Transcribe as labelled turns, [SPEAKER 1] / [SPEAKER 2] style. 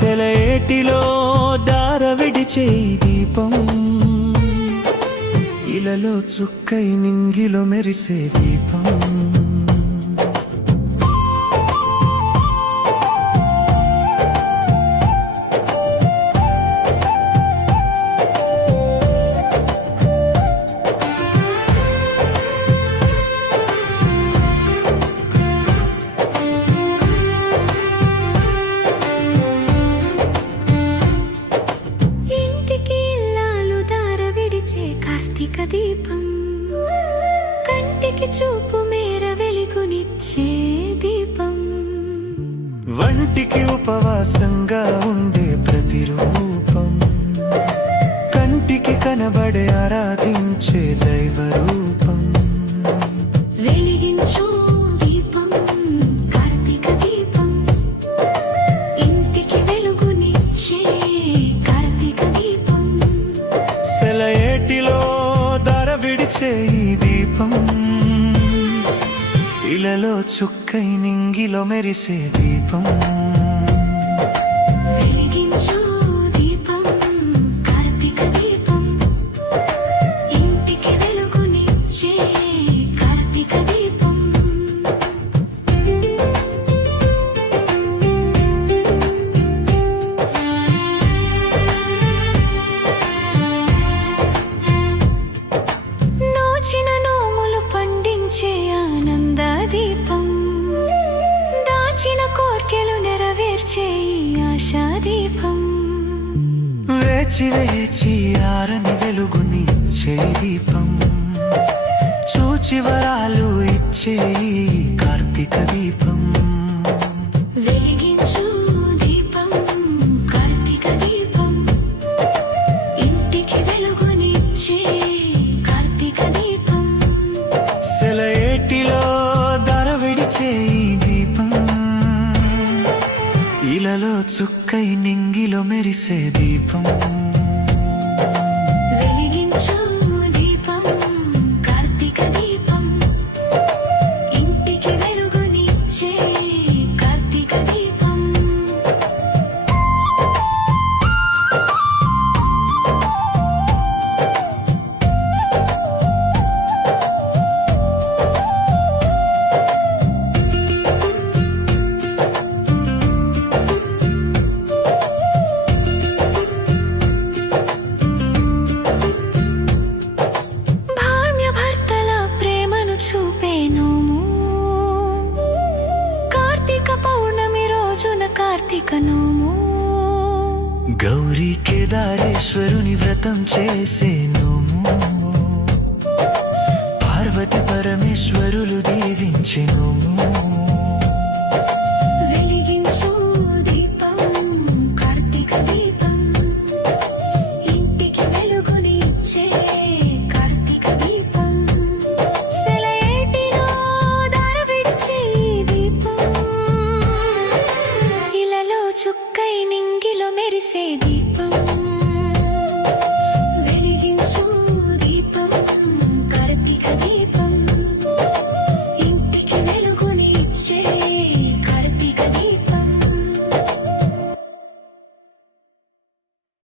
[SPEAKER 1] దశల ఏటిలో దార విడిచే దీపం. ఇలలో చుక్కై నింగిలో మెరిసే దీపం.
[SPEAKER 2] కంటికి చూపు మేర వెలుగునిచ్చే దీపం.
[SPEAKER 1] వంటికి ఉపవాసంగా ఉండే ప్రతిరూపం. కంటికి కనబడే ఆరాధించే దైవ రూపం
[SPEAKER 2] వెలిగించు దీపం కార్తీక దీపం. ఇంటికి వెలుగునిచ్చే కార్తీక దీపం.
[SPEAKER 1] సెలయేటిలో ధర విడిచే ఈ దీపం. ఇలలో చుక్కై నింగిలో మెరిసే దీపం.
[SPEAKER 2] వెలిగించు ఈ ఆశా దీపం
[SPEAKER 1] వేచి వేచి ఆరని వెలుగునిచ్చే దీపం. చూచి వరాలు ఇచ్చే కార్తీక దీపం.
[SPEAKER 2] వెలిగించు దీపం కార్తీక దీపం. ఇంటికి వెలుగునిచ్చే కార్తీక దీపం.
[SPEAKER 1] సెలయేటిలో ధర విడిచే ఈ చుక్కై నింగిలో మెరిసే దీపం
[SPEAKER 2] కార్తీక
[SPEAKER 1] గౌరీ కేదారేశ్వరుని వ్రతం చేసేనుము. పార్వతి పరమేశ్వరులు దీవించె ఎంగిలో మెరిసే దీపం.